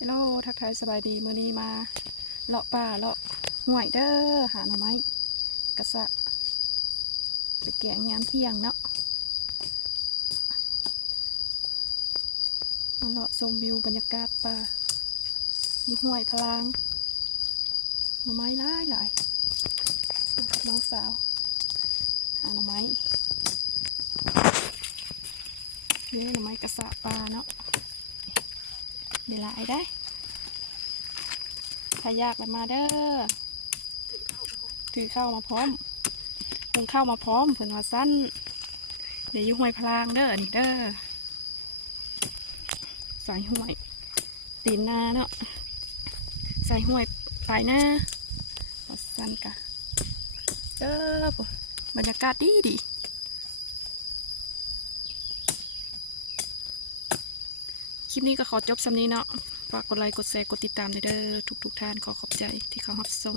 ฮัลโหลทักทายสบายดีมื้อนี้มาเลาะป่าเลาะห้วยเด้อหาหน่อไม้กระสะไปแกงยามเที่ยงเนาะมาเลาะชมวิวบรรยากาศป่าอยู่ห้วยพลางหน่อไม้หลายกับน้องสาวหาหน่อไม้นี่หน่อไม้กระสะป่าเนาะเดี๋ยวหลายได้ถ้ายากเลยมาเด้อถือข้าวมาพร้อมหุงข้าวมาพร้อมเผื่อว่าสั้นเดี๋ยวอยู่ห้วยพลางเด้อนี่เด้อสายห้วยตีนนาเนาะสายห้วยปลายหน้าว่าสั้นกะเด้อบรรยากาศดีคลิปนี้ก็ขอจบสำนี้เนาะฝากกดไลค์กดแชร์กดติดตามเด้อทุกท่านขอขอบใจที่เขารับชม